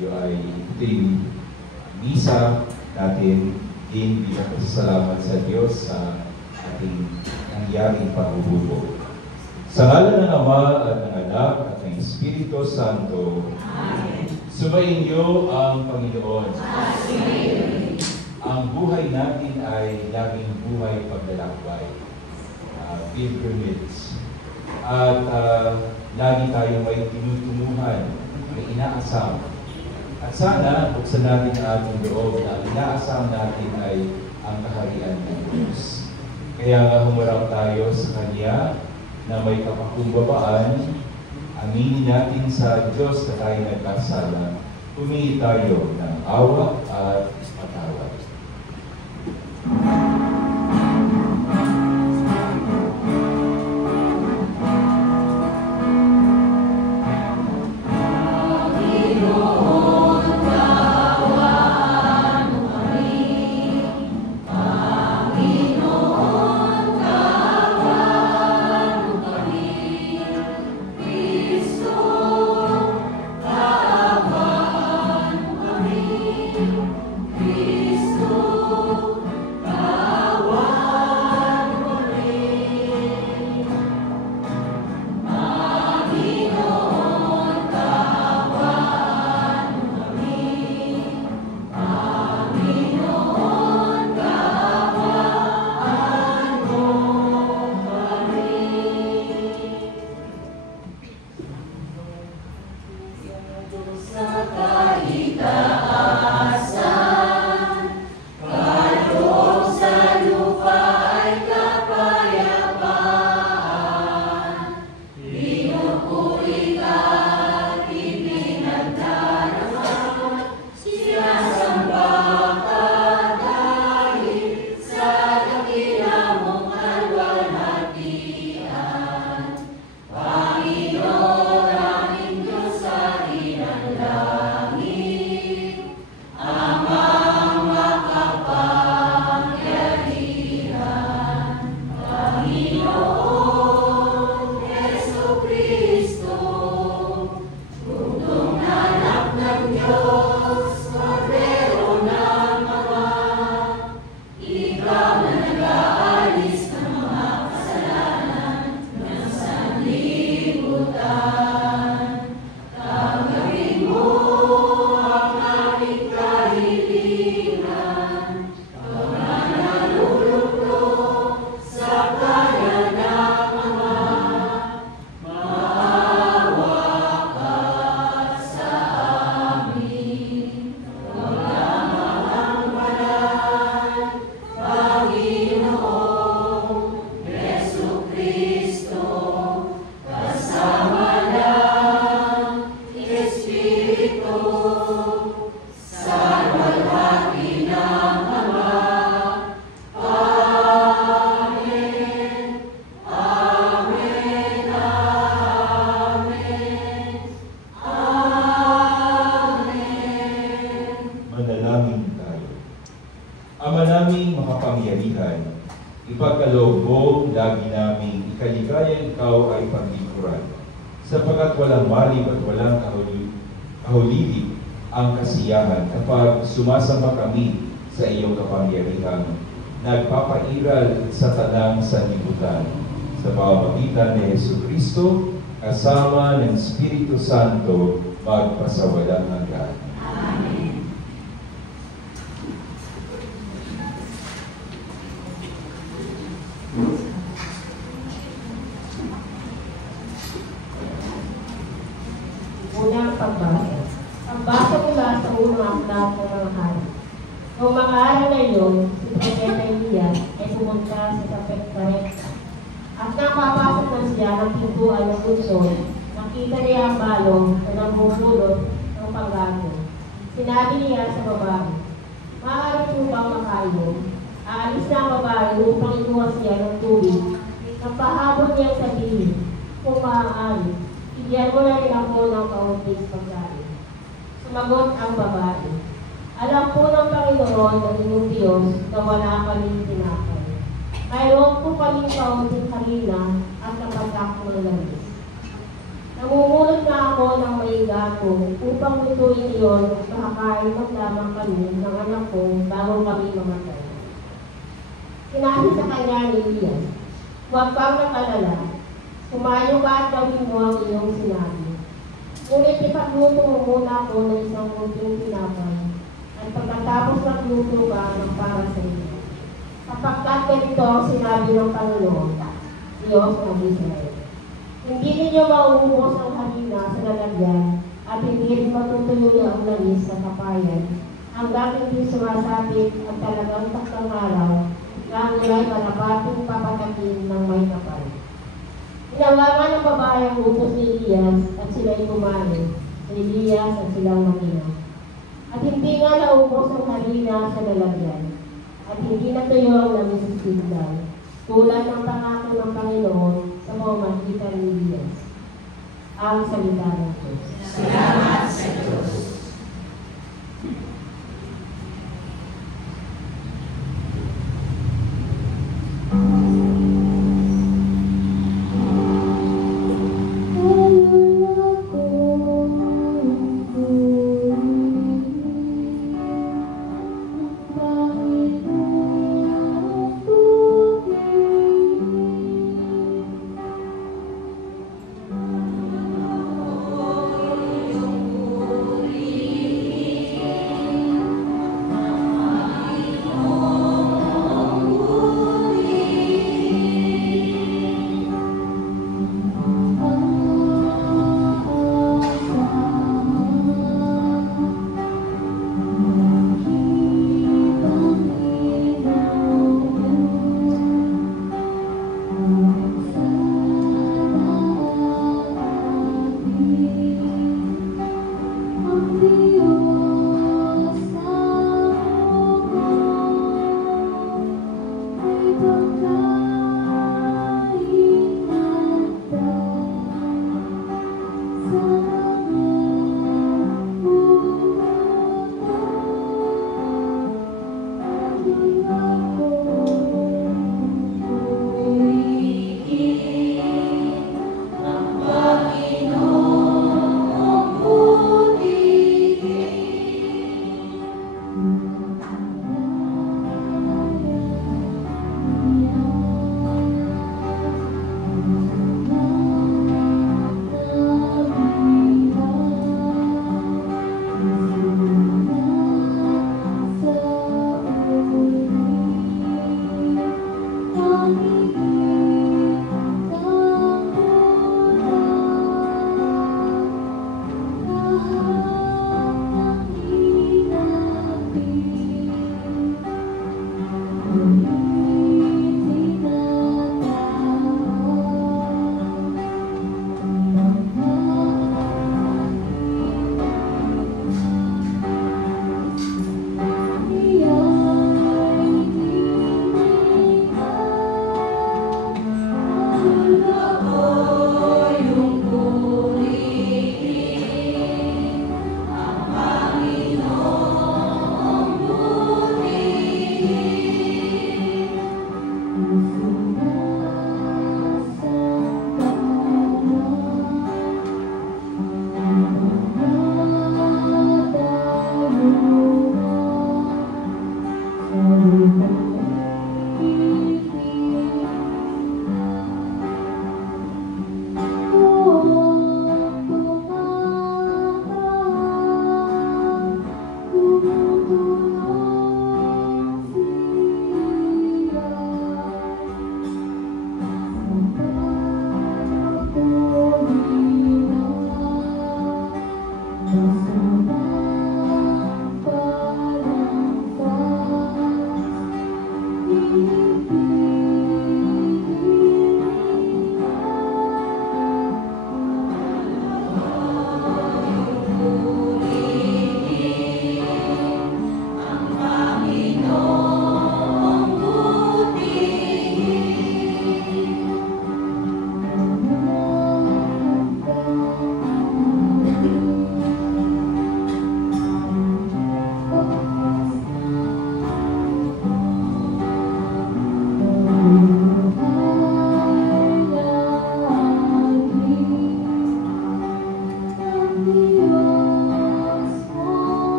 ito yung misa natin din bilang pasasalamat sa Diyos sa ating nangyaring pagbubuo. Sa ngalan ng Ama at ng Anak at ng Espiritu Santo, Amen. Sumainyo ang Panginoon. Amen. Ang buhay natin ay laging buhay paglalakbay, pilgrimage. At lagi tayong may tinutunguhan, may inaasam. At sana, buksan natin ang ating loob na inaasam natin ay ang kaharian ng Diyos. Kaya nga humarap tayo sa Kanya na may kapakumbabaan, aminin natin sa Diyos na tayo nagkasala, humingi tayo ng awa at patawad. Ipagkaloob mo, lagi naming ikaligaya ikaw ay paglikuran. Sapagkat walang maling at walang kahulili ang kasiyahan kapag sumasamba kami sa iyong kapangyarihan. Nagpapairal sa tanang sanlibutan sa pamamagitan ni Jesucristo kasama ng Espiritu Santo magpasawalang hanggan. Amen. Unang pagbasa. Ang basa mula sa unang aklat ng mga hari. Noong mga araw na iyon, si Propeta Elias ay pumunta sa Sarepta. At nakapasok na siya ng pintuan ng lungsod, nakita niya ang balong na nambubulot ng panggago. Sinabi niya sa babae, "Maaari po bang makainom?" Aalis na ang babae upang inuwas siya ng tubig. Napahabol niyang sabihin, "Kung maaari, bigyan mo na rin ako ng kaunting pagkain." Sumagot ang babae, "Alam po ng Panginoon ng inyong Diyos na wala kaming tinapay. Mayroon po kaming kaunting harina at kapatak ng langis." Namumulot na ako ng may gato upang lutuin iyon at makakain maglamang kami ng anak ko bago kami mamatay. Sinabi sa kanya ni Elias, "Huwag kang mag-alala. Kumayo ka at gawin mo ang iyong sinabi. Ngunit ipagluto mo muna ako ng isang kunting tinapay at pagkatapos nagluto ka ng para sa iyo. Sapagkat ganito ang sinabi ng Panginoon, Diyos ng Israel. Hindi ninyo mauubos ang harina sa lalagyan at hindi rin matutuloy ang langis sa kapayan hanggang hindi sumasabit ang talagang takdang araw na ang nilay marapating papatakin ng may kapal." Inawangan ng babae ang utos ni Elias at sila'y kumain, si Elias at silang mag-ina. At hindi nga naubos ang harina sa lalagyan at hindi natuyo ang langis sa sigdal, tulad ng pangako ng Panginoon sa pamamagitan ni Elias. Ang salita ng Diyos. Salamat sa Diyos.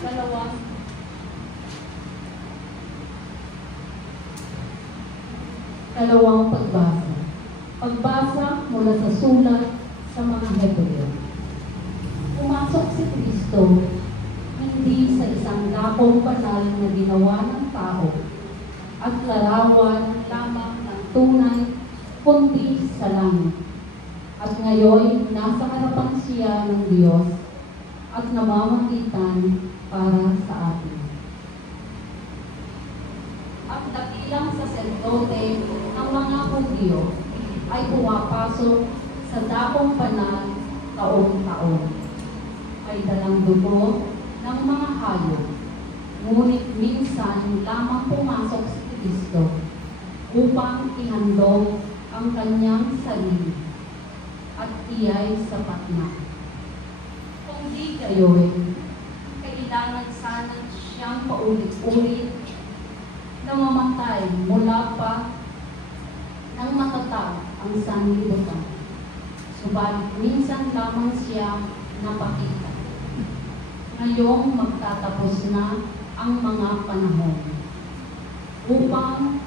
Dalawang pagbasa. Pagbasa mula sa sulat sa mga Hebreo. Pumasok si Kristo hindi sa isang dakong banal na ginawa ng tao at larawan lamang ng tunay kundi sa langit. At ngayon, nasa harapan siya ng Diyos at namamagitan para sa atin. At dakilang saserdote ng mga Hudyo ay pumapasok sa dakong banal taon-taon. Ay dalang dugo ng mga hayop, ngunit minsan lamang pumasok si Kristo upang ihandog ang kanyang sarili at iya'y sapat na. Kung di gayon, kailangan sana siyang paulit-ulit na mamatay mula pa nang matatag ang sanlibutan. Subalit minsan lamang siya napakita. Ngayong magtatapos na ang mga panahon upang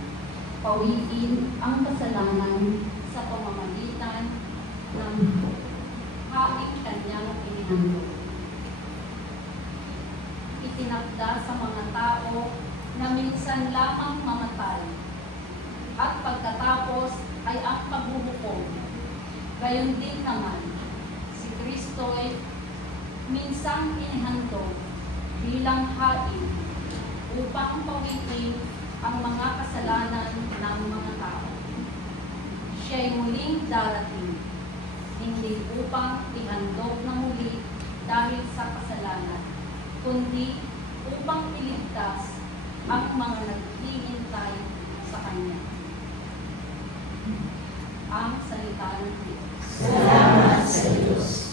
pawiin ang kasalanan sa pamamagitan ng haing kanyang inihandog. Itinakda sa mga tao na minsan lamang mamatay at pagkatapos ay ang paghuhukom. Gayon din naman, si Kristo ay minsang inihandog bilang hain upang pawiin ang mga kasalanan ng mga tao. Siya'y muling darating, hindi upang ihandog na muli dahil sa kasalanan, kundi upang iligtas ang mga naghihintay sa Kanya. Ang salita ng Diyos. Salamat sa Diyos.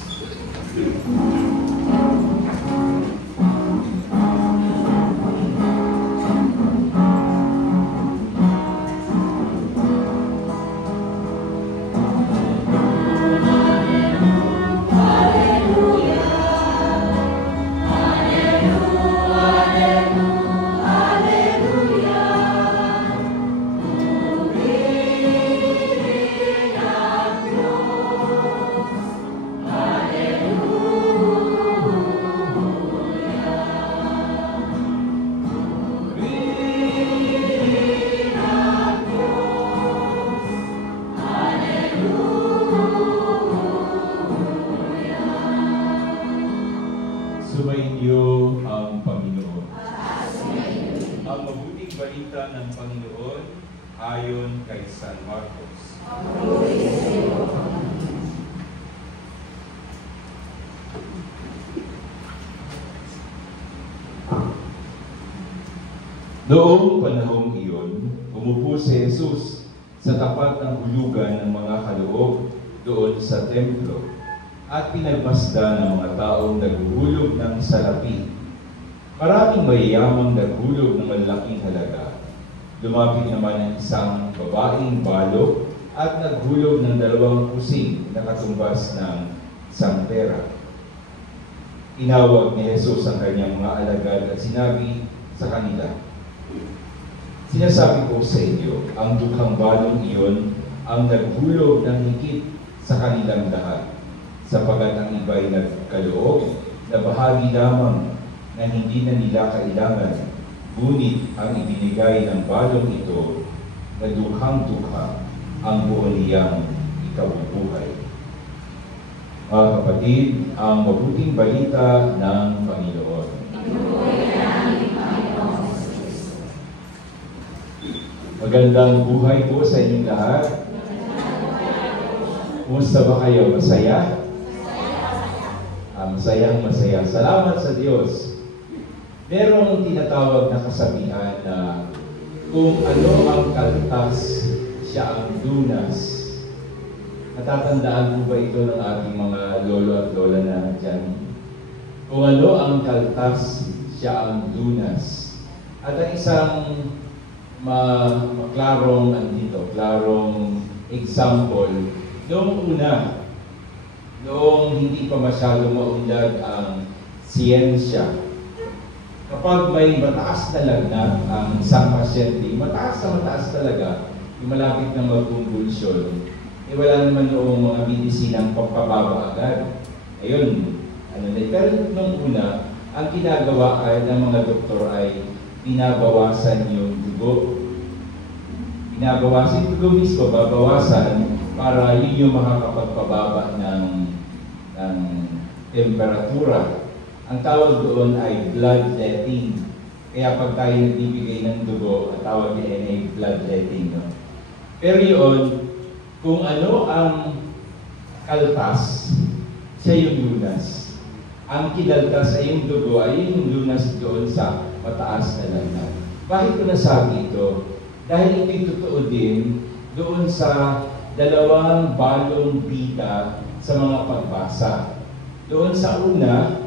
Sumainyo ang Panginoon. Ang mabuting balita ng Panginoon ayon kay San Marcos. Noong panahong iyon, umupo si Jesus sa tapat ng hulugan ng mga kaloob doon sa templo at pinagmasdan ng mga taong naghuhulog ng salapi. Maraming mayayamang naghulog ng malaking halaga. Lumapit naman ang isang babaeng balo at naghulog ng 2 kusing na katumbas ng isang pera. Tinawag ni Jesus ang kanyang mga alagad at sinabi sa kanila, "Sinasabi ko sa inyo, ang dukhang balong iyon ang naghulog ng higit sa kanilang lahat, sapagat ang iba'y nagkaloob na bahagi lamang na hindi na nila kailangan, ngunit ang ibinigay ng balong ito na dukhang-dukha ang buo niyang ikabubuhay." Mga kapatid, ang mabuting balita ng Panginoon. Magandang buhay po sa inyong lahat. Kumusta ba kayo? Masaya? Masaya. Salamat sa Diyos. Merong tinatawag na kasabihan na kung ano ang kaltas, siya ang dunas. Natatandaan mo ba ito ng ating mga lolo at lola na dyan? Kung ano ang kaltas, siya ang dunas. At ang isang klarong example, noong una, noong hindi pa masyado maunlad ang siyensya, Kapag may mataas na lagnat ang isang pasyente, mataas na mataas talaga, yung malapit na magkumbulsyon, wala naman noong mga medisinang pampababa agad. Ayun, pero nung una, ang ginagawa ay ng mga doktor ay binabawasan yung dugo. Binabawasan yung dugo mismo, babawasan para yun yung makakapagpababa ng temperatura. Ang tawag doon ay bloodletting. Kaya pag tayo nagbibigay ng dugo, ang tawag din ay bloodletting. No? Pero yun, kung ano ang kaltas, siya yung lunas. Ang kinaltas ay yung dugo, ay yung lunas doon sa mataas na lagnat. Bakit ko nasabi ito? Dahil ito'y totoo din doon sa dalawang balong bida sa mga pagbasa. Doon sa una,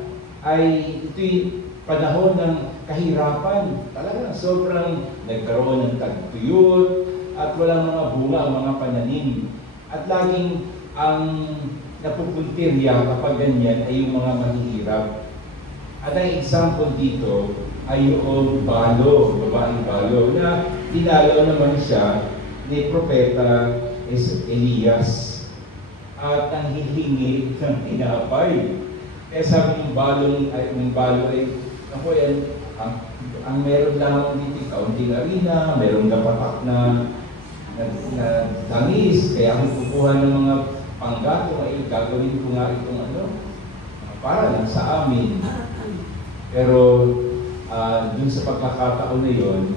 ay ito'y panahon ng kahirapan. Talaga, sobrang nagkaroon ng tagtuyot at walang mga bunga ang mga pananim. At laging ang napupuntirya kapag ganyan ay yung mga mahihirap. At ang example dito ay yung balo, babaeng balo, na dinalaw naman siya ni Propeta Elias at ang hihingi ng tinapay. Kaya sabi ng balo ay, ako yan, ang meron lamang dito, kaunting harina, meron kapatak na dangis, kaya ako kukuha ng mga panggato, ay gagawin ko nga itong para lang sa amin. Pero dun sa pagkakataon na yon,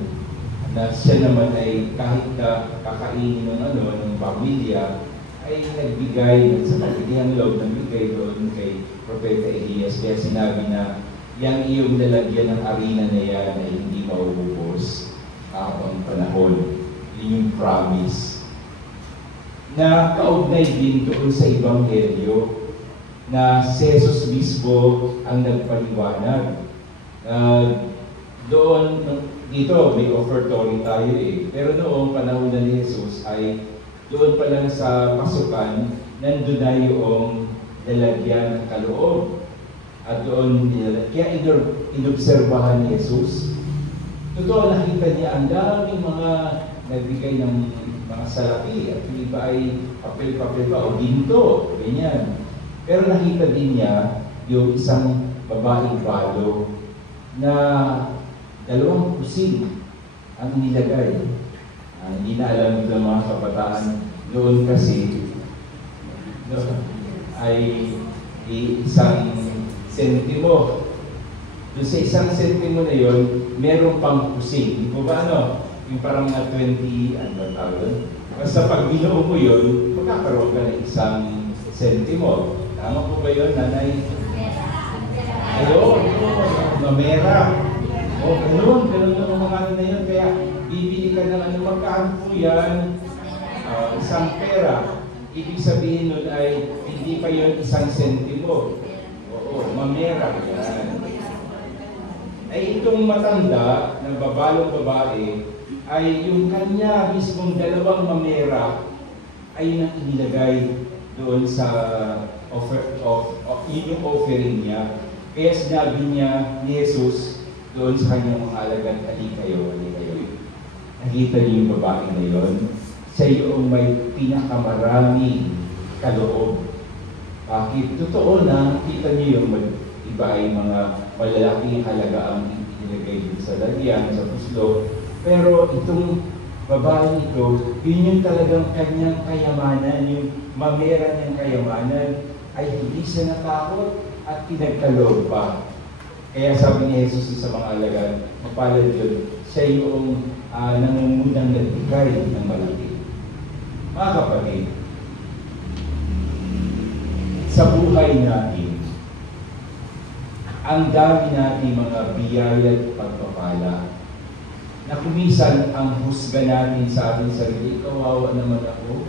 na siya naman ay kahit na kakainin ng pamilya, ay nagbigay sa pagiging loob, nagbigay doon kay Propeta Elias. Kaya sinabi na, yang iyong lalagyan ng arena na yan ay hindi mauubos habang panahon. Yun yung promise. Na kaugnay din doon sa Ebanghelyo na si Jesus mismo ang nagpaliwanag. Dito may offertory tayo eh. Pero noong panahon na ni Jesus ay doon pa lang sa pasukan, nandun na yung lalagyan ng kaloob. At doon, kaya inobserbahan ni Jesus. Totoo, nakita niya ang daming mga nagbigay ng mga salapi at yung iba ay papel-papel pa o ginto, ganyan. Pero nakita din niya yung isang babaeng balo na 2 kusing ang nilagay. Hindi na alam ng mga kabataan noon kasi ay isang sentimo. Doon sa isang sentimo na yon, meron pang kusing. Hindi po ba yung parang na 20, basta pag binuo mo yun, magkakaroon ka ng isang sentimo. Tama po ba yun, nanay? Ayun, mamera. Ganun ang mga na yun. Kaya bibili ka ng magkano po yan, isang pera. Ibig sabihin nun ay hindi pa yun isang sentimo. Oo, mamera yan. Ay itong matanda na babalong babae ay yung kanya mismong 2 mamera ay nang inilagay doon sa yung offering niya. Kaya sinabi niya ni Jesus doon sa kanyang mga alagad, ali kayo. Nakita niyo yung babae na yun? Siya yung may pinakamarami kaloob. Bakit? Totoo na, kita niyo yung iba ay mga malalaking halaga ang inilagay din sa lagyan, sa puslo. Pero itong babae ito, yun yung talagang kanyang kayamanan, yung mamera niyang kayamanan, ay hindi siya natakot at pinagkaloob pa. Kaya sabi ni Jesus sa mga alagad, mapalad yun, siya yung nangungunang nagbigay ng malaki. Mga kapatid, sa buhay natin, ang dami natin mga biyaya at pagpapala na kumisan ang husga natin sa ating sarili, kawawa naman ako.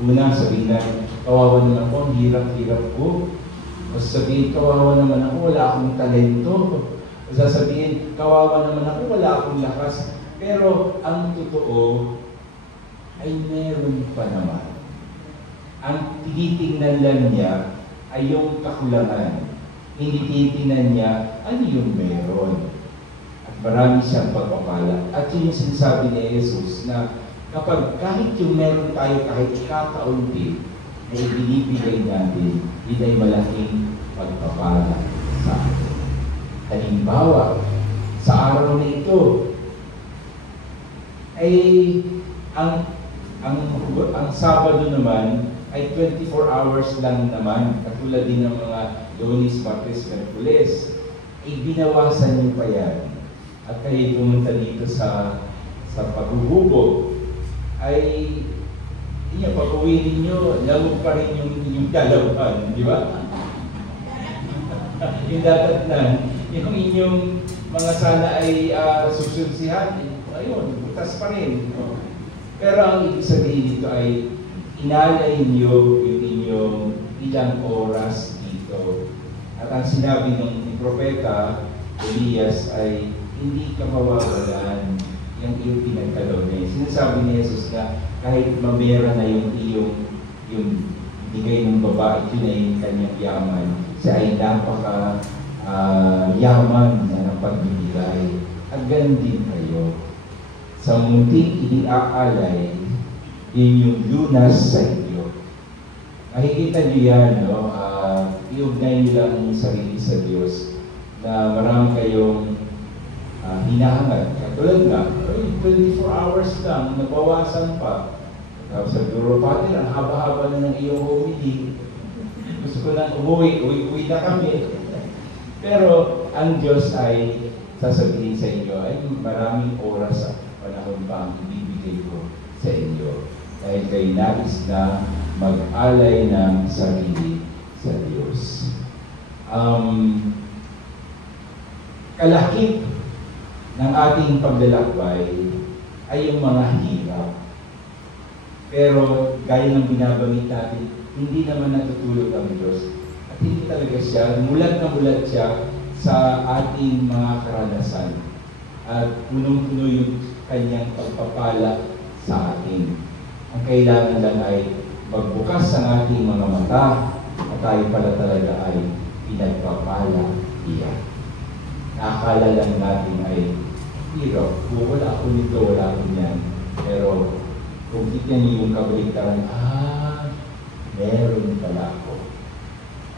Una, sabihin natin, kawawa naman ako, ang hirap-hirap ko. O sabihin, kawawa naman ako, wala akong talento. O sasabihin, kawawa naman ako, wala akong lakas. Pero ang totoo ay meron pa naman. Ang tinitingnan lang niya ay yung kakulangan. Hindi tinitingnan niya ano yung meron. at marami siyang pagpapala. At yun yung sinasabi ni Jesus na kahit yung meron tayo kahit kakaunti na ibinibigay natin, yun ay malaking pagpapala sa atin. Halimbawa, sa araw na ito, ay ang Sabado naman ay 24 hours lang naman, katulad din ng mga Lunes, Martes, Miyerkules. Ay binawasan niyo pa yan. At kayo pumunta dito sa paghuhubog, ay pag-uwi ninyo, lamog pa rin yung dalawan, di ba? Yung datatnan, yung inyong mga sana ay susunsihan, ayun, butas pa rin. Pero ang ibig sabihin dito ay inalay niyo yung inyong ilang oras dito. At ang sinabi ng propeta Elias ay hindi ka mawawalan yung iyong pinagkaloob niya. Sinasabi ni Jesus na kahit mabera na yung bigay ng babae, yun ay yung kanyang yaman. Siya ay napaka yaman na ng pagbibigay. At ganun din kayo. Sa munting iniaalay, yun yung lunas sa inyo. Makikita niyo yan, no? Iugnay niyo lang ang sarili sa Diyos na marami kayong hinahangad. Katulad nga, 24 hours lang, nabawasan pa. Tapos sa Bureau Pater, ang haba-haba na ng iyong homily. Gusto ko nang uwi na kami. Pero ang Diyos ay sasabihin sa inyo, ay maraming oras at panahon pa ang ibibigay ko sa inyo. Dahil kayo nais na mag-alay ng sarili sa Diyos. Kalakip ng ating paglalakbay ay yung mga hirap. Pero gaya ng binabanggit natin, hindi naman natutulog ang Diyos. At hindi talaga siya, mulat na mulat siya sa ating mga karanasan. At punong-puno yung kanyang pagpapala sa atin. Ang kailangan lang ay magbukas ang ating mga mata at tayo pala talaga ay pinagpapala niya. Nakakala lang natin ay hirap. Wala ako nito, wala ako niyan. Pero kung kita niyo yung kabaligtaran, meron pala ako.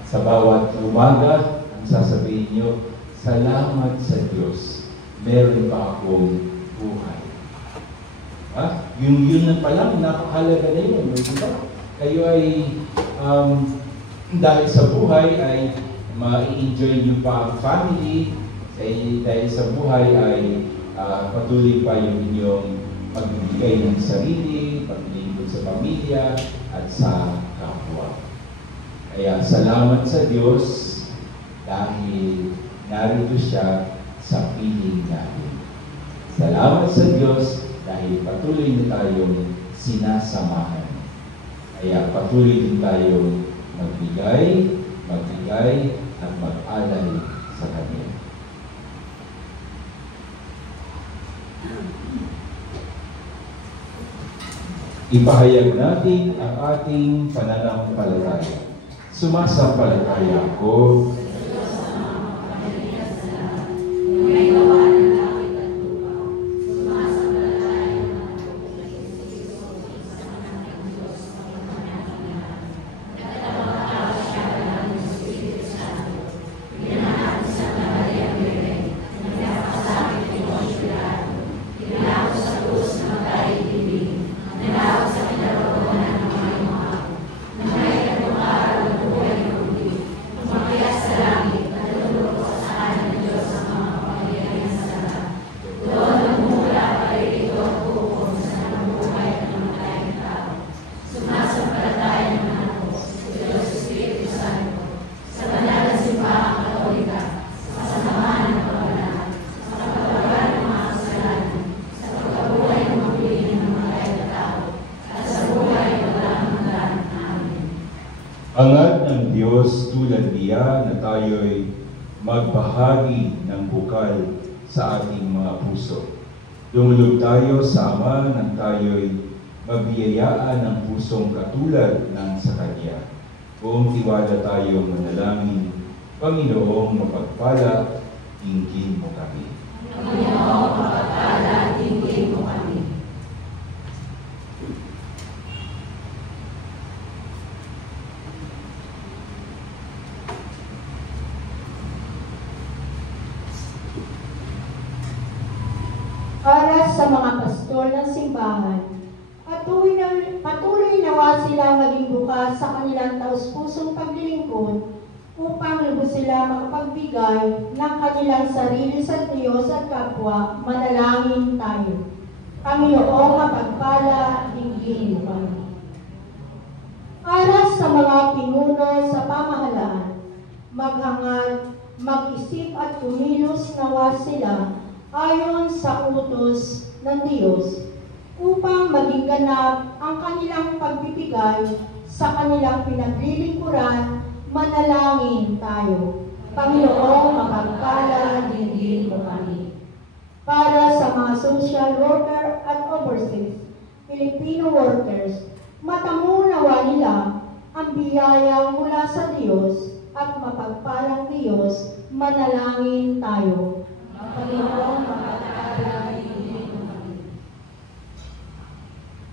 Sa bawat umaga, ang sasabihin niyo, salamat sa Diyos, meron pa akong buhay. Yun na palang, napakahalaga na yun. Diba? Kayo ay, dahil sa buhay, ay ma-enjoy niyo pa ang family. Dahil sa buhay ay patuloy pa yung inyong pagbibigay ng sarili, paglilingkod sa pamilya, at sa kapwa. Kaya salamat sa Diyos dahil narito siya sa piling natin. Salamat sa Diyos dahil patuloy na tayong sinasamahan. Kaya patuloy din tayong magbigay, at mag-alay sa Kanya. Ipahayag natin ang ating pananampalataya. Sumasampalataya ako Hangad ng Diyos tulad niya na tayo'y magbahagi ng bukal sa ating mga puso. Dumulog tayo sa Ama nang tayo'y mabiyayaan ng pusong katulad ng sa Kanya. Buong tiwala tayo manalangin, Panginoong mapagpala, tingin mo kami. Panginoong mapagpala, tingin mo kami. Para sa mga pastor ng simbahan, patuloy nawa silang maging bukas sa kanilang taus-pusong paglilingkod upang lubos sila makapagbigay ng kanilang sarili sa Diyos at kapwa. Manalangin tayo. Panginoong mapagpala, dinggin mo kami. Para sa mga pinuno sa pamahalaan, maghangad, mag-isip at kumilos nawa sila ayon sa utos ng Diyos upang maging ganap ang kanilang pagbibigay sa kanilang pinaglilingkuran. Manalangin tayo. Panginoong mapagpala, dinggin mo kami. Para sa mga social worker at overseas Filipino workers, matamunawa nila ang biyaya mula sa Diyos at mapagpalang Diyos. Manalangin tayo. Panginoong mapagpala, dinggin mo kami.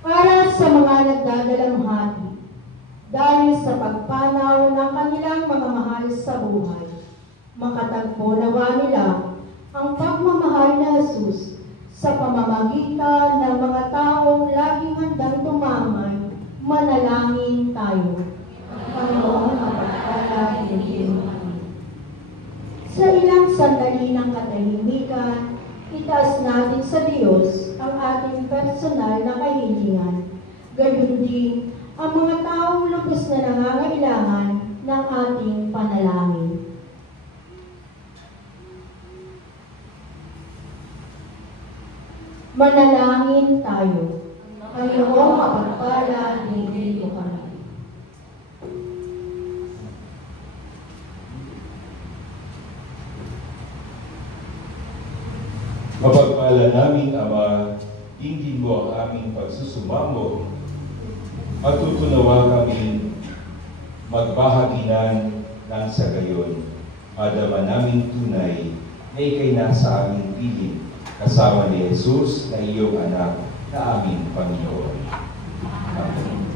Para sa mga nagdadalamhati, dahil sa pagpanaw ng kanilang mga mahal sa buhay, makatagpo nawa nila ang pagmamahal na Jesus sa pamamagitan ng mga taong laging handang tumamay. Manalangin tayo. Panginoong mapagpala, dinggin mo kami. Sa ilang sandali ng katahimikan, itaas natin sa Diyos ang ating personal na kahilingan. Gayon din ang mga taong lubos na nangangailangan ng ating panalangin. Manalangin tayo. Panginoong mapagpala, dinggin mo kami. Mapagpala namin, Ama, tingin mo ang aming pagsusumamo. Matutunawa kami magbahaginan ng sa gayon. Madama namin tunay na ikay nasa aming piling, kasama ni Jesus na iyong anak na aming Panginoon. Amen.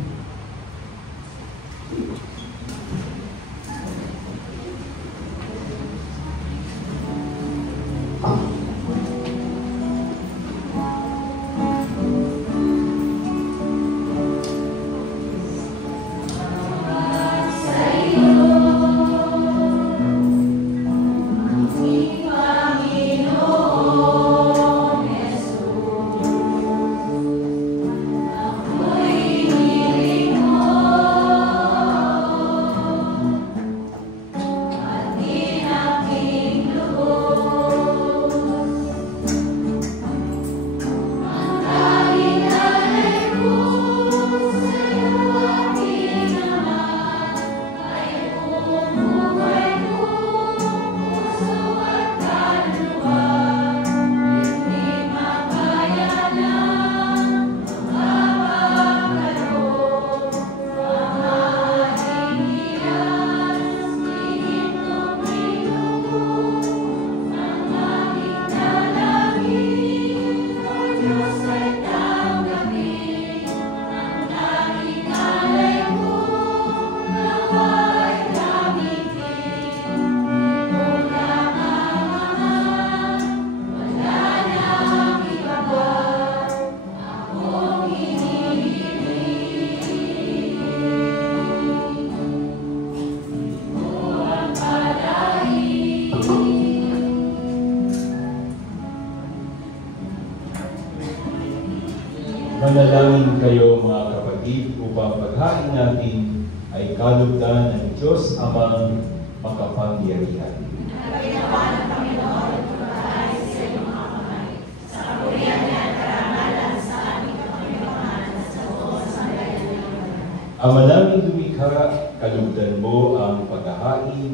Manalangin kayo mga kapatid upang paghain natin ay kalugdan ng Diyos amang makapangyarihan. Nagpinawa ng Panginoon at pagkahay sa iyong mga kamay, sa kapurihan niya at karangalan sa aming kapamilamahan at sa buong sambayan ng iyong. Ama namin lumikha, kalugdan mo ang paghahain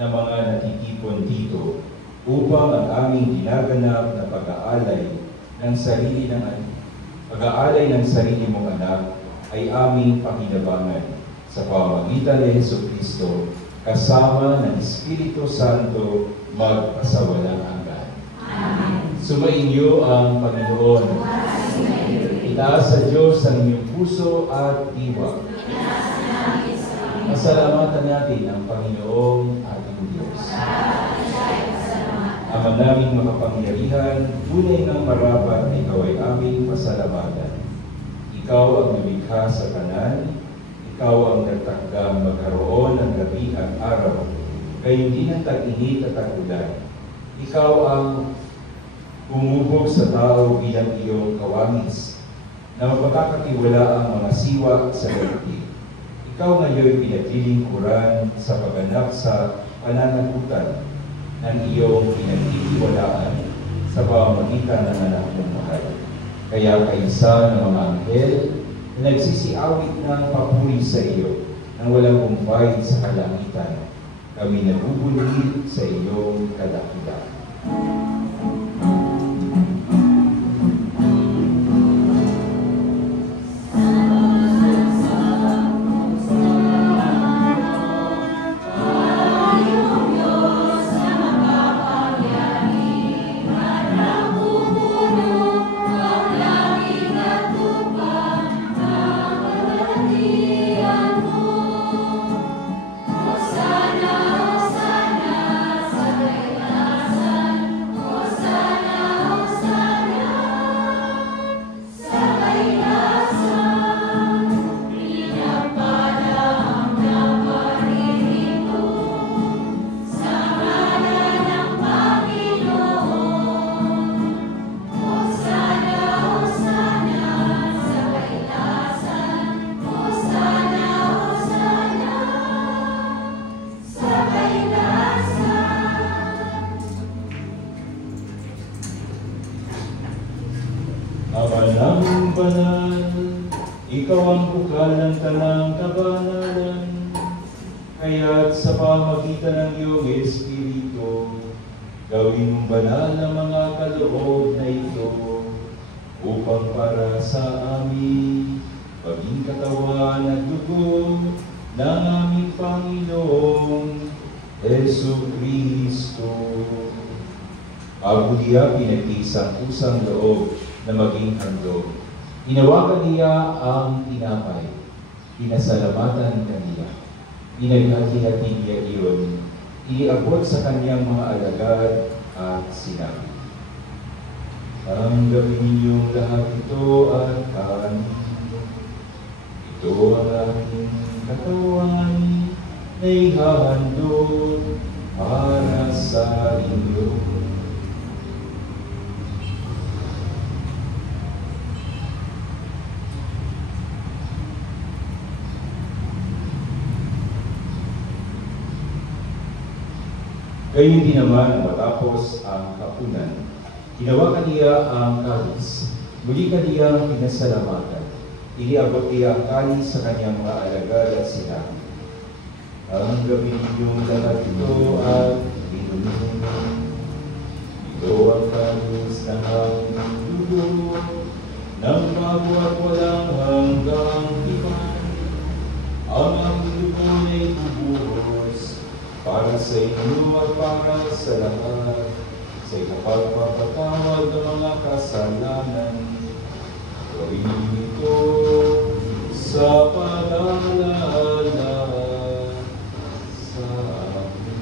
ng mga natitipon dito upang ang aming ginaganap na pag-aalay ng sarili mong anak ay aming pakinabangan sa pamamagitan ni Jesucristo kasama ng Espiritu Santo magpasawalang hanggan. Amen. Sumainyo ang Panginoon. Itaas sa Diyos ang inyong puso at diwa. Pasalamatan natin ang Panginoong ating Diyos. Ama naming makapangyarihan, tunay ng marapat na ikaw ay aming pasalamatan. Ikaw ang lumikha sa kanan, ikaw ang nagtakdang magkaroon ng gabi at araw, gayon din ang tag-init at tag-ulan. Ikaw ang humubog sa tao bilang iyong kawangis, na magkakatiwala ang mga siwa sa daigdig. Ikaw ngayon pinaglilingkuran sa pagganap sa pananagutan ng iyong pinagtitiwalaan sa pamamagitan ng anak mong mahal. Kaya kaisa ng mga anghel na nagsisiawit ng papuri sa iyo nang walang kumpay sa kalangitan, kami nabubulid sa iyong kadakilaan. Naming banal, ikaw ang bukal ng tanang kabanalan, kaya't sa pamagitan ng iyong Espiritu, gawin mong banal ang mga kaloob na ito, upang para sa amin, maging katawan at dugo ng aming Panginoong Jesucristo. Bago niya pinagkisang-usang loob na maging handog, hinawakan niya ang tinapay, pinasalamatan kaniya, pinaghati-hati niya iyon, iniabot sa kanyang mga alagad at sinabi, "Tanggapin ninyong lahat ito at kanin. Ito ang aking katawan na ihahandog para sa inyo." Gayun din naman matapos ang hapunan, hinawakan niya ang kalis, muli kaniyang pinasalamatan, iniabot niya ang kalis sa kanyang mga alagad at sinabi, "Tanggapin ninyong lahat ito at inumin. Ito ang kalis ng aking dugo, ng bago at walang hanggang tipan. Ang aking dugo na ibubuhos para sa inyo at para sa lahat, sa ikapagpapatawad ng mga kasalanan. Gawin niyo ito sa pag-aalala sa amin."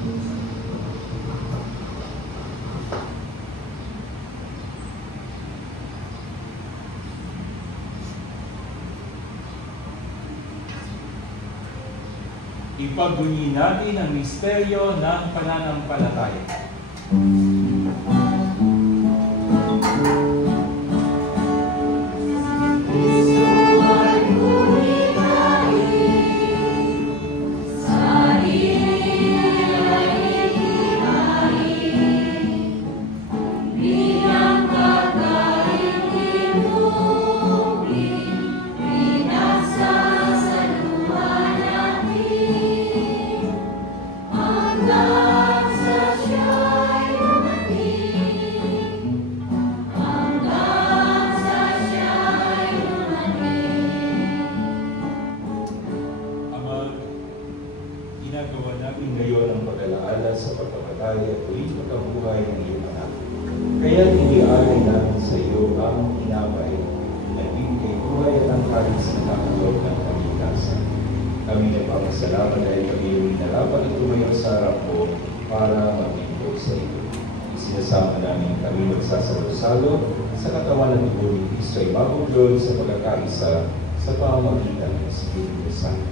Ipagbunyi natin ang misteryo ng pananampalataya. Hanggang sa siya'y Kaya iniaalay natin sa iyo ang tinapay na nagbibigay buhay at ang kalis na nakaloob ng kaligtasan. Kami nagpapasalamat dahil kami yung inarapan at tumayo sa harap mo para maglingkod sa iyo. Isinasama namin kami magsasalo-salo sa katawan ng dugo ni Kristo ay mabuklod sa pagkakaisa sa pamamagitan ng Espiritu Santo.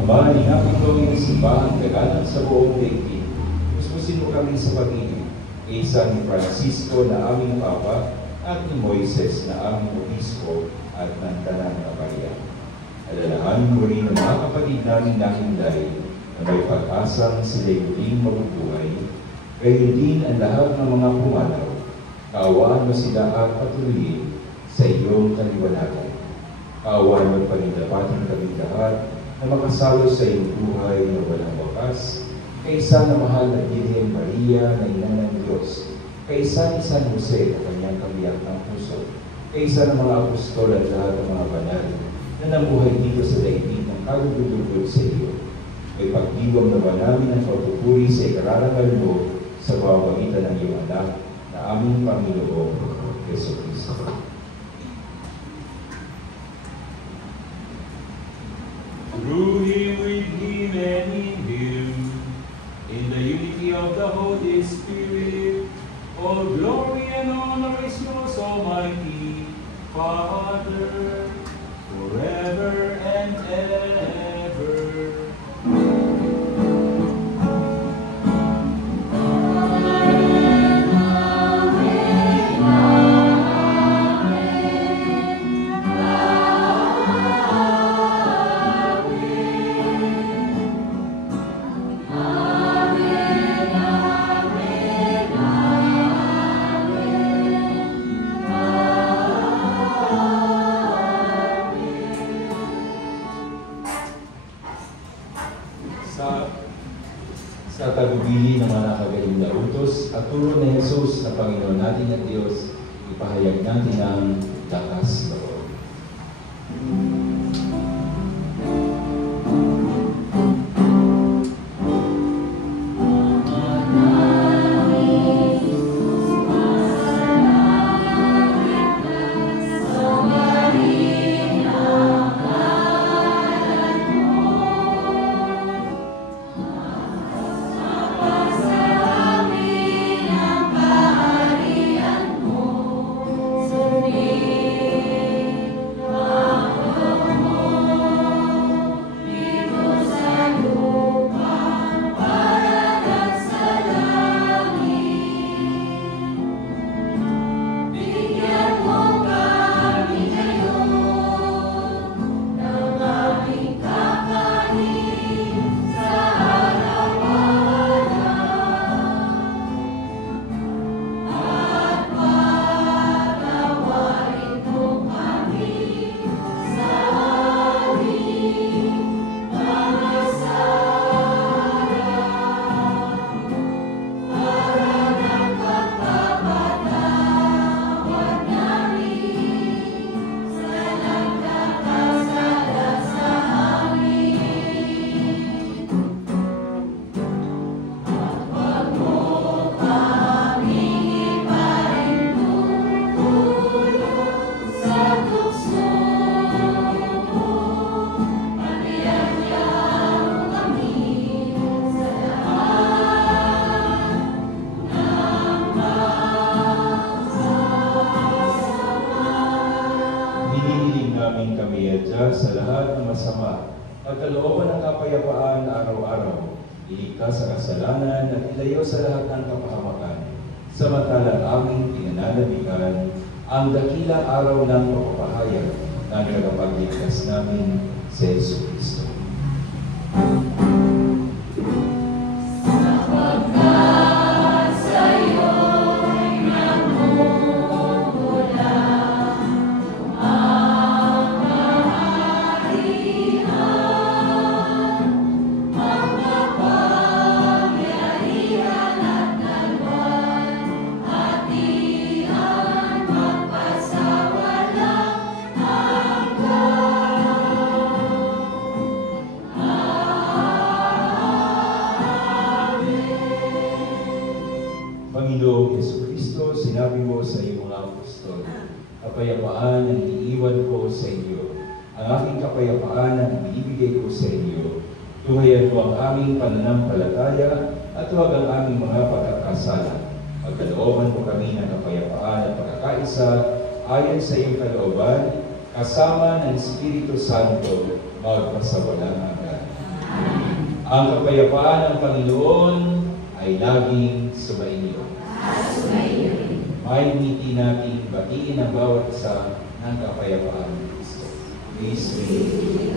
Ama, ninapin ko ang simbahan kaganan sa buong daigdig. Puspusin mo kami sa pag-ibig, isa ni Francisco na aming Papa at ni Moises na aming Obispo at ng Tanang na Bayan. Alalahanin mo rin ang mga kapatid namin na hinday na may pag-asang sila'y muling mabubuhay, gayon din ang lahat ng mga pumanaw. Kaawaan mo sila at patuloyin sa iyong kaliwanagan. Kaawaan mo panindapatin kami lahat na makasalo sa iyong buhay na walang wakas, kaysa na mahal na Birhen Maria na ina ng Diyos, kaysa ni San Jose na kanyang kabiyak ng puso, kaysa ng mga apostol at lahat ng mga banal na nabuhay dito sa daigdig ng kalugod-lugod sa iyo. May pagdiwang naman namin ang pagpupuri sa ikararangal mo sa pamamagitan ng iyong anak na aming Panginoong Jesucristo. Through Him, with Him, and in Him, in the unity of the Holy Spirit, all glory and honor is yours, Almighty Father, forever and ever. Sa tagubilin ng mga nakagaling na utos at turo ni Jesus na Panginoon natin at Diyos, ipahayag natin ang lakas loob. Sa lahat ng masama at kalooban ng kapayapaan araw-araw, iligtas sa kasalanan at ilayo sa lahat ng kapahamakan. Samantalang aming pinananabikan ang dakilang araw ng pagpapahayag ng tagapagligtas namin sa Jesucristo. Amen. kapayapaan ang iniiwan ko sa inyo. Ang aking kapayapaan ang ibibigay ko sa inyo. Tuhayan mo ang aming pananampalataya at huwag ang aming mga pagkakasala. Pagkalooban mo kami ng kapayapaan at pagkakaisa ayon sa iyong kalooban, kasama ng Espiritu Santo, magpasawalang hanggan. Ang kapayapaan ng Panginoon ay laging sumainyo. May ngiti natin batiin ang bawat isa ng kapayapaan ni Kristo. Please pray.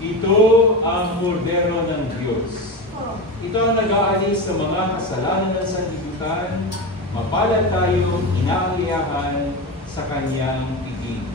Ito ang kordero ng Diyos. Ito ang nag-aalis sa mga kasalanan ng sanlibutan. Mapalad tayo, inaangyayahan sa kanyang piging.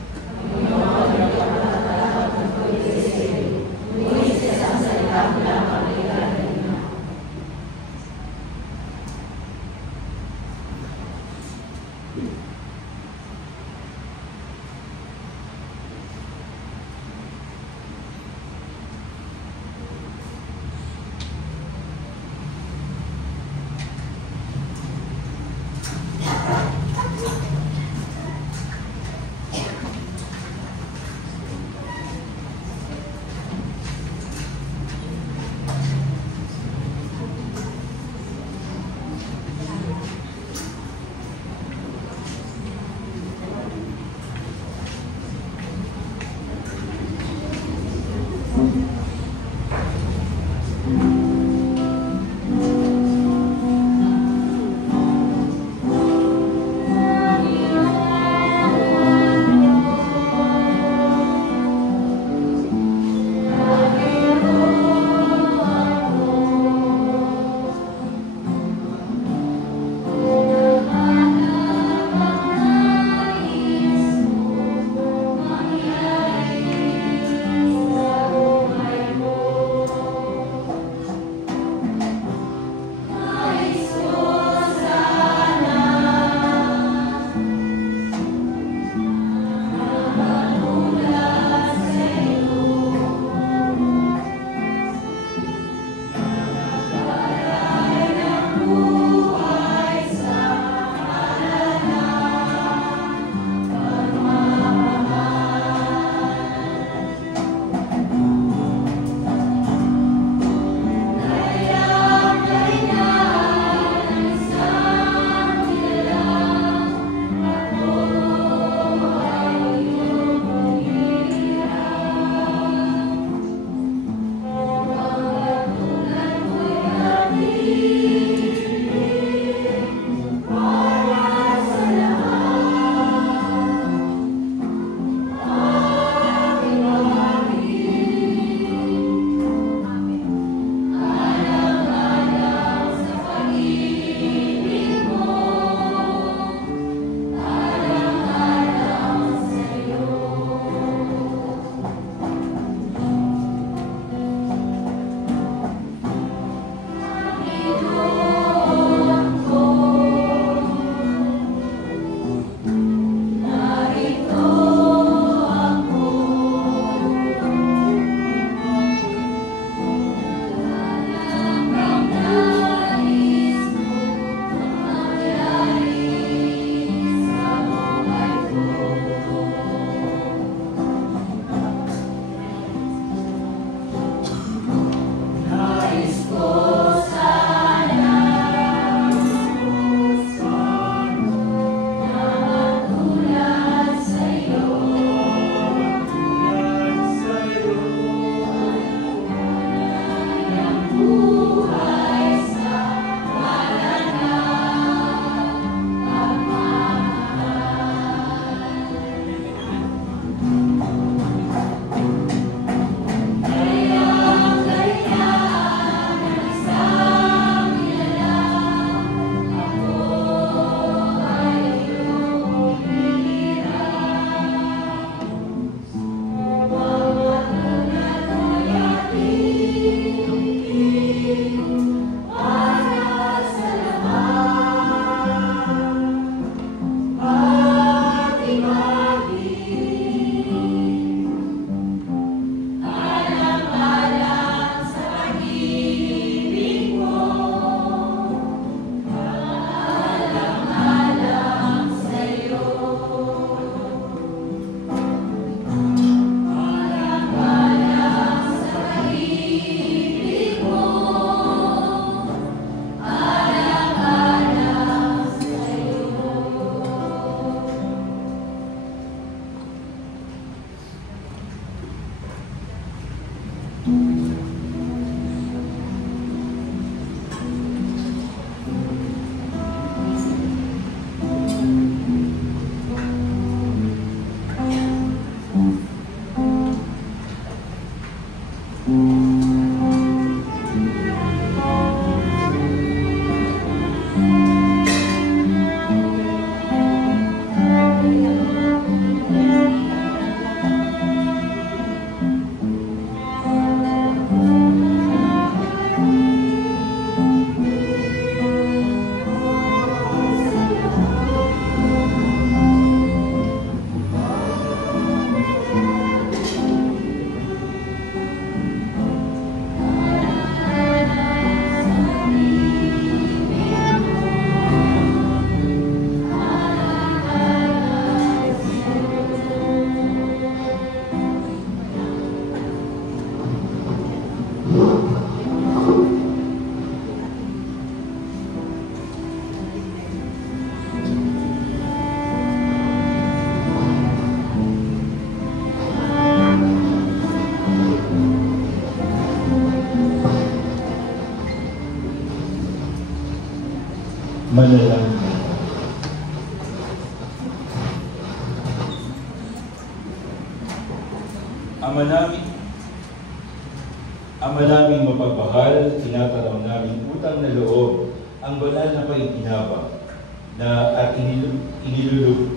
Manalangin. Ama naming mapagmahal, tinatanaw namin utang na loob ang banal na paiginaba na at inilulog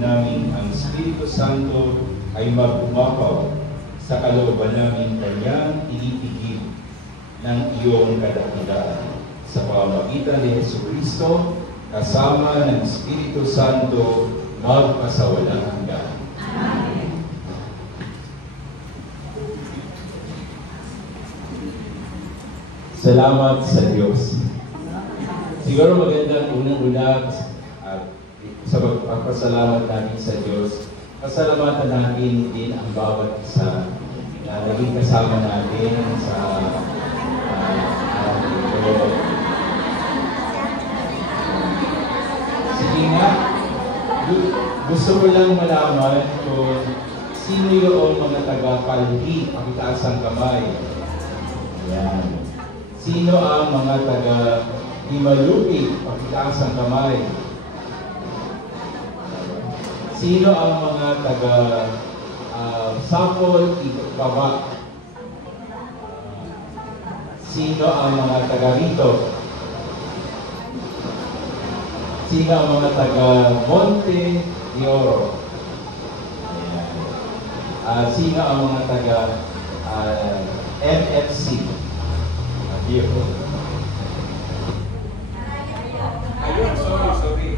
namin ang Espiritu Santo ay magumapaw sa kalooban namin kanyang initigil ng iyong kadakilaan. Sa pamamagitan ni Jesucristo, kasama ng Espiritu Santo, magpasawalang hanggan. Amen. Salamat sa Diyos. Siguro magandang unang-una sa pagpapasalamat namin sa Diyos. Pasalamatan natin din ang bawat isa na naging kasama natin sa araw ito. Sige nga, gusto ko lang malaman kung sino yung mga taga-Palhi, pakitaas ang kamay. Ayan. Sino ang mga taga-Himalupi, pakitaas ang kamay. Sino ang mga taga-Sapol, Baba? Sino ang mga taga-Rito? Sino ang mga taga-Monte de Oro? Sino ang mga taga-MFC? Ayun, sorry.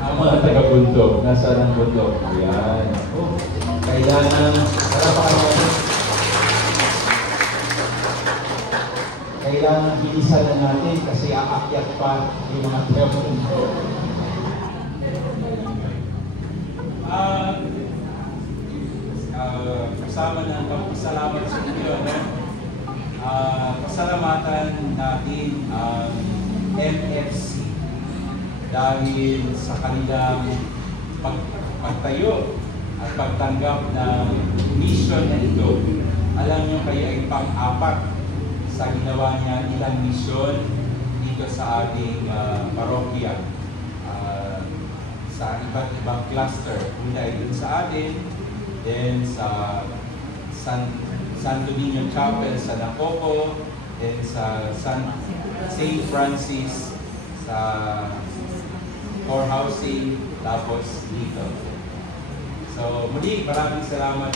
Ang mga taga-bundok. Nasaan ang bundok? Yan. Kailangan bilisan na natin kasi aakyat pa yung mga taga-bundok. Kasama ng pagpasalamat sa inyo, pasalamatan natin ang MFC dahil sa kanilang pagtayo at pagtanggap ng mission na ito. Alam nyo, kayo ay pang-apat sa ginawa niya ilang mission dito sa ating parokya sa iba't ibang cluster. Una ay dun sa atin, then sa Santo Niño Chapel sa Nacoco, then sa St. Francis sa for housing, tapos dito. So muli, maraming salamat.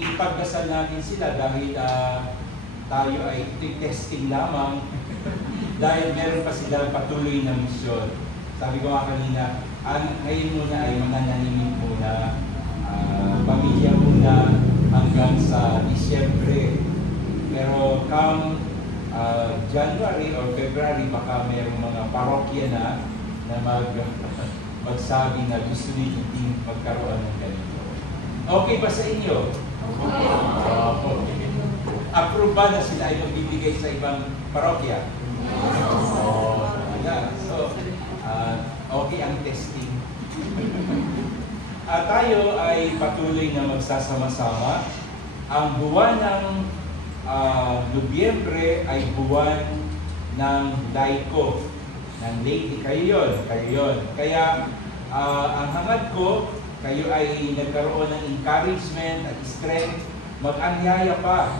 Ipagdasal natin sila dahil tayo ay testing lamang dahil meron pa silang patuloy na misyon. Sabi ko nga kanina, ngayon muna ay mananalimin muna, pamilya muna hanggang sa Disyembre. Pero come January or February, baka mayroong mga parokya na magsabi na gusto nyo din magkaroon ng ganito. Okay ba sa inyo? Okay. Approve ba na sila ay magbibigay sa ibang parokya? Yeah. So, okay ang testing. At tayo ay patuloy na magsasama-sama. Ang buwan ng Nobyembre ay buwan ng Laiko, ng Lady. Kayo yun. Kaya ang hangad ko, kayo ay nagkaroon ng encouragement at strength, mag-anyaya pa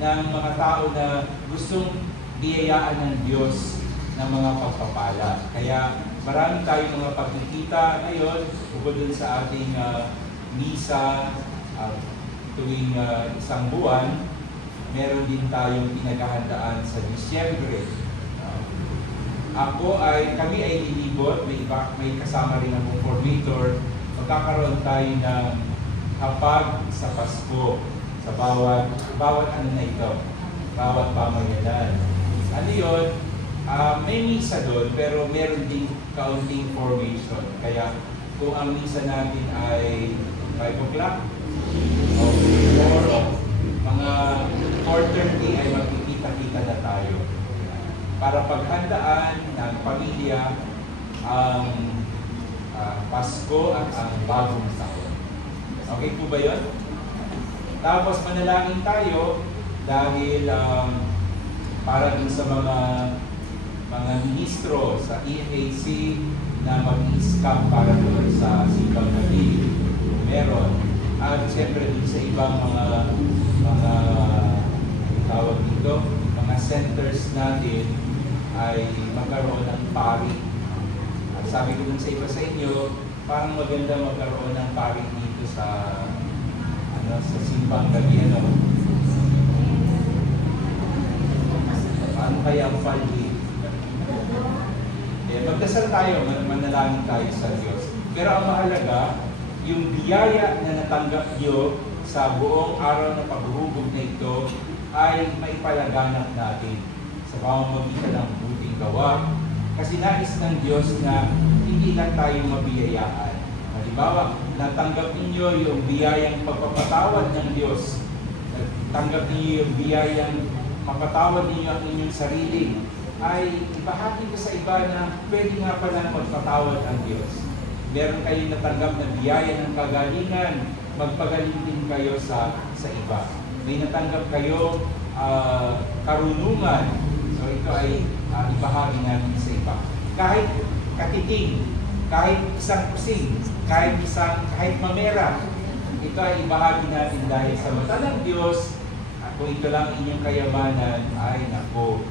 ng mga tao na gustong biyayaan ng Diyos ng mga pagpapala. Kaya marami tayong mga pagkikita ngayon, bukod dun sa ating misa tuwing isang buwan, meron din tayong pinaghahandaan sa Disyembre. Kami ay lilibot, may kasama rin akong coordinator. Magkakaroon tayo ng hapag sa Pasko sa bawat ano na ito, bawat pamayanan. Ano yun? May misa doon, pero meron din kaunting formation. Kaya kung ang misa natin ay 5 o'clock, o mga 4:30 ay magkikita-kita na tayo para paghandaan ng pamilya ang Pasko at ang bagong taon. Okay po ba yun? Tapos manalangin tayo dahil para din sa mga ministro sa EFAC na mag-i-scam para doon sa Simbang Gabi. Meron. At siyempre din sa ibang mga tawag dito, mga centers natin ay magkaroon ng pari. At sabi ko dun sa iba sa inyo, parang maganda magkaroon ng pari dito sa Simbang Gabi. Paano kaya ang pali? Magdasal tayo, manalangin tayo sa Diyos. Pero ang mahalaga, yung biyaya na natanggap nyo sa buong araw na paghuhubog na ito ay maipalaganap natin sa pamamagitan ng buting gawa. Kasi nais ng Diyos na hindi lang tayo mabiyayaan. Halimbawa, natanggap ninyo yung biyayang pagpapatawad ng Diyos. Natanggap ninyo yung biyayang mapatawad ninyo ang inyong sarili. Ay ibahagi ko sa iba na pwede nga pala magpatawad ang Diyos. Meron kayong natanggap na biyaya ng kagalingan, magpagaling din kayo sa iba. May natanggap kayo karunungan, so ito ay ibahagi natin sa iba. Kahit katiting, kahit isang kusing, kahit mamera, ito ay ibahagi natin dahil sa mata ng Diyos. Kung ito lang inyong kayamanan, ay nako,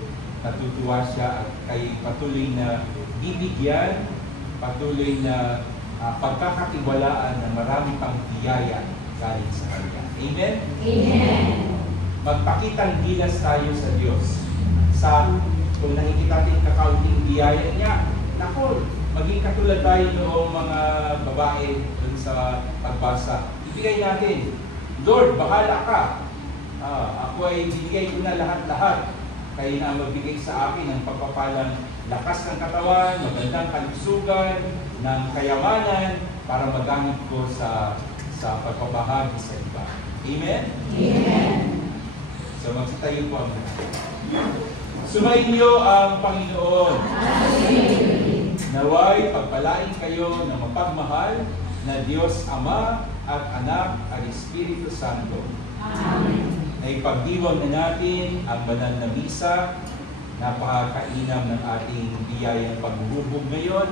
natutuwa siya at kayo patuloy na bibigyan, patuloy na pagkakatiwalaan na marami pang biyaya galing sa Kanya. Amen? Amen. Magpakitang gilas tayo sa Diyos. Kung nakikita natin kakaunting biyaya niya, nako, maging katulad tayo noong mga babae dun sa pagbasa. Ibigay natin, Lord, bahala ka. Ako ay bibigay ko na lahat-lahat. Kayo na magbigay sa akin ng pagpapalang lakas ng katawan, magandang kalusugan, ng kayamanan para magamit ko sa pagpapahagi sa iba. Amen? Amen. So magsitayo po ang sumainyo ang Panginoon. Naway pagpalain kayo ng mapagmahal na Diyos Ama at Anak at Espiritu Santo. Amen. Naipagdiwang na natin ang banal na misa, napakakainam ng ating biyayang paghuhubog ngayon.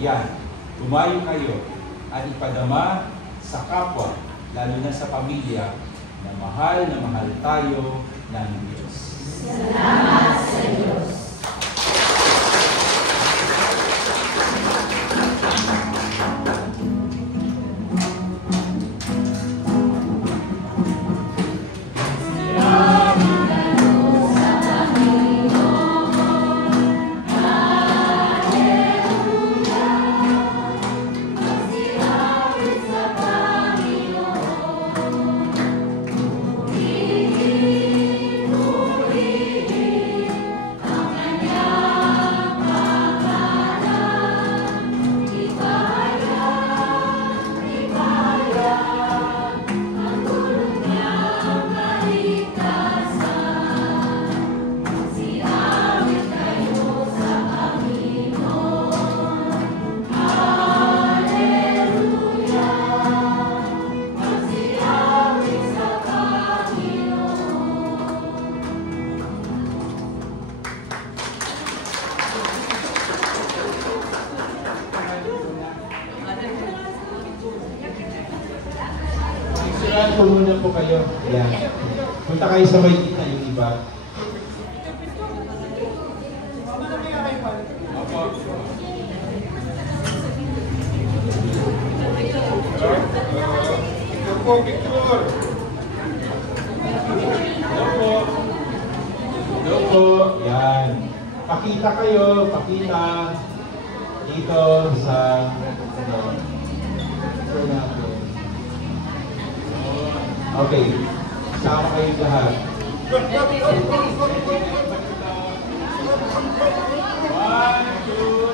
Yan, tumayo kayo at ipadama sa kapwa, lalo na sa pamilya, na mahal tayo ng Diyos. Salamat sa Diyos. Amen. Picturean ko muna po kayo. Yan. Punta kayo sa may gitna yung iba. Picture po, picture. Hello po. Yan. Pakita kayo, pakita dito sa picture natin. Okay. Sama kayong lahat. 1, 2,